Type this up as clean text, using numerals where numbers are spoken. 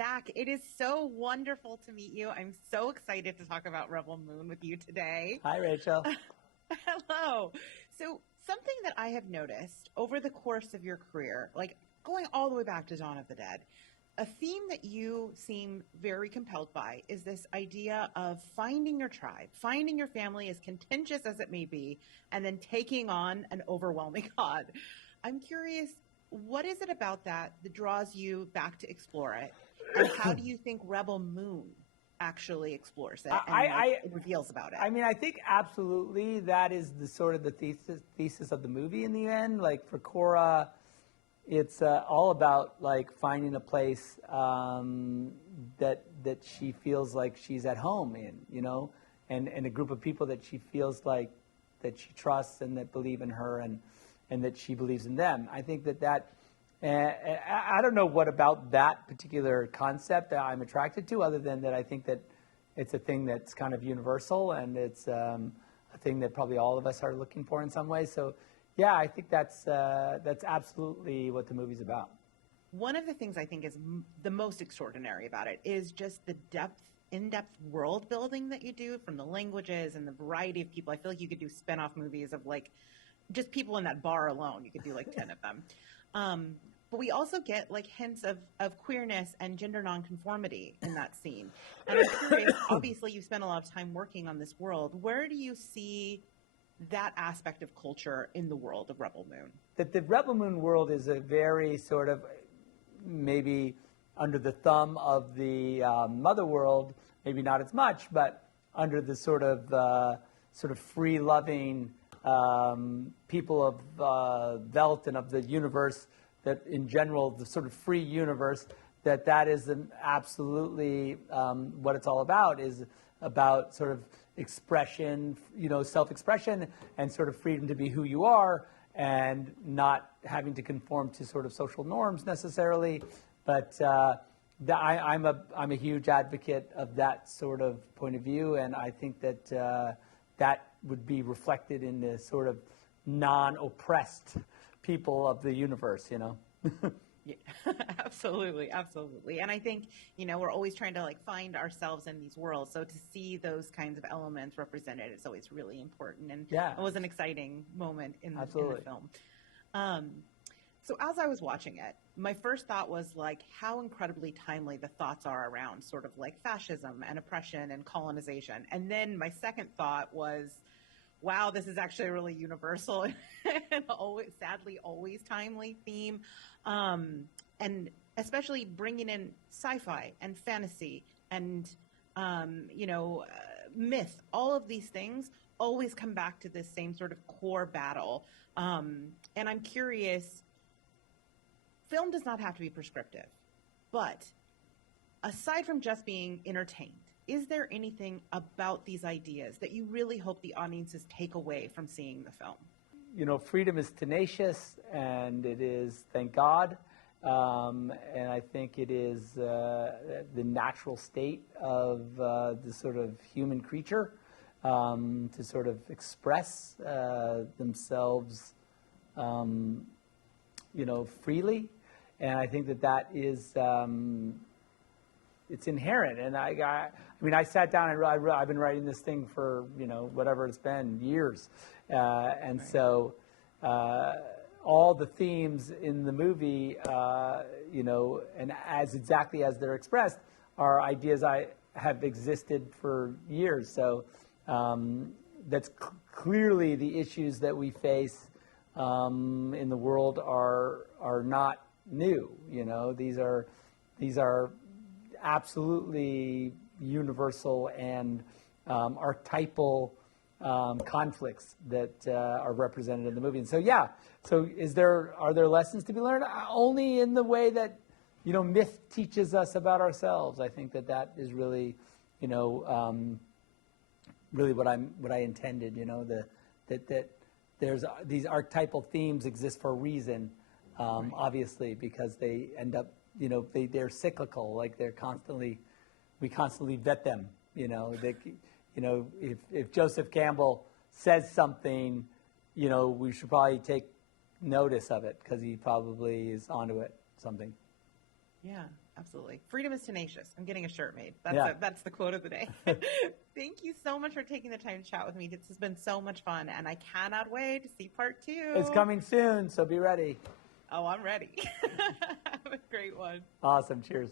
Zack, it is so wonderful to meet you. I'm so excited to talk about Rebel Moon with you today. Hi, Rachel. Hello. So, something that I have noticed over the course of your career, like going all the way back to Dawn of the Dead, a theme that you seem very compelled by is this idea of finding your tribe, finding your family, as contentious as it may be, and then taking on an overwhelming God. I'm curious, what is it about that draws you back to explore it? And how do you think Rebel Moon actually explores it and it reveals about it? I mean, I think absolutely that is the sort of the thesis of the movie in the end. Like for Cora, it's all about like finding a place that she feels like she's at home in, you know, and a group of people that she feels like that she trusts and that believe in her and that she believes in them. I think that I don't know what about that particular concept that I'm attracted to, other than that I think that it's a thing that's kind of universal, and it's a thing that probably all of us are looking for in some way. So, yeah, I think that's absolutely what the movie's about. One of the things I think is the most extraordinary about it is just the in-depth world building that you do, from the languages and the variety of people. I feel like you could do spin-off movies of like just people in that bar alone. You could do like 10 of them. But we also get like hints of queerness and gender nonconformity in that scene. And I'm curious, obviously you spent a lot of time working on this world. Where do you see that aspect of culture in the world of Rebel Moon? That the Rebel Moon world is a very sort of maybe under the thumb of the mother world, maybe not as much, but under the sort of free-loving people of Velt and of the universe, that in general, the sort of free universe, that is absolutely what it's all about, is about sort of expression, you know, self-expression and sort of freedom to be who you are and not having to conform to sort of social norms necessarily. But I'm a huge advocate of that sort of point of view, and I think that that would be reflected in the sort of non-oppressed people of the universe, you know? Yeah, absolutely, absolutely. And I think, you know, we're always trying to like find ourselves in these worlds. So to see those kinds of elements represented is always really important. And yeah, it was an exciting moment in the film. So as I was watching it, my first thought was like how incredibly timely the thoughts are around sort of like fascism and oppression and colonization. And then my second thought was, wow, this is actually a really universal and always, sadly, always timely theme. And especially bringing in sci-fi and fantasy and, myth, all of these things always come back to this same sort of core battle. And I'm curious, film does not have to be prescriptive, but aside from just being entertained, is there anything about these ideas that you really hope the audiences take away from seeing the film? You know, freedom is tenacious, and it is, thank God, and I think it is the natural state of the sort of human creature to sort of express themselves, freely, and I think that is it's inherent. And I mean, I sat down and I've been writing this thing for, whatever it's been, years. And so all the themes in the movie, and exactly as they're expressed, are ideas I have existed for years. So that's clearly the issues that we face in the world are not new. These are absolutely universal and archetypal conflicts that are represented in the movie. And so, yeah. So, are there lessons to be learned? Only in the way that myth teaches us about ourselves. I think that is really, really what I intended. That there's these archetypal themes exist for a reason, obviously, because they end up. They're cyclical. Like we constantly vet them. If Joseph Campbell says something, we should probably take notice of it because he probably is onto it, something. Yeah. Absolutely. Freedom is tenacious. I'm getting a shirt made. That's the quote of the day. Thank you so much for taking the time to chat with me. This has been so much fun, and I cannot wait to see part 2. It's coming soon, so be ready. Oh, I'm ready. Have a great one. Awesome. Cheers.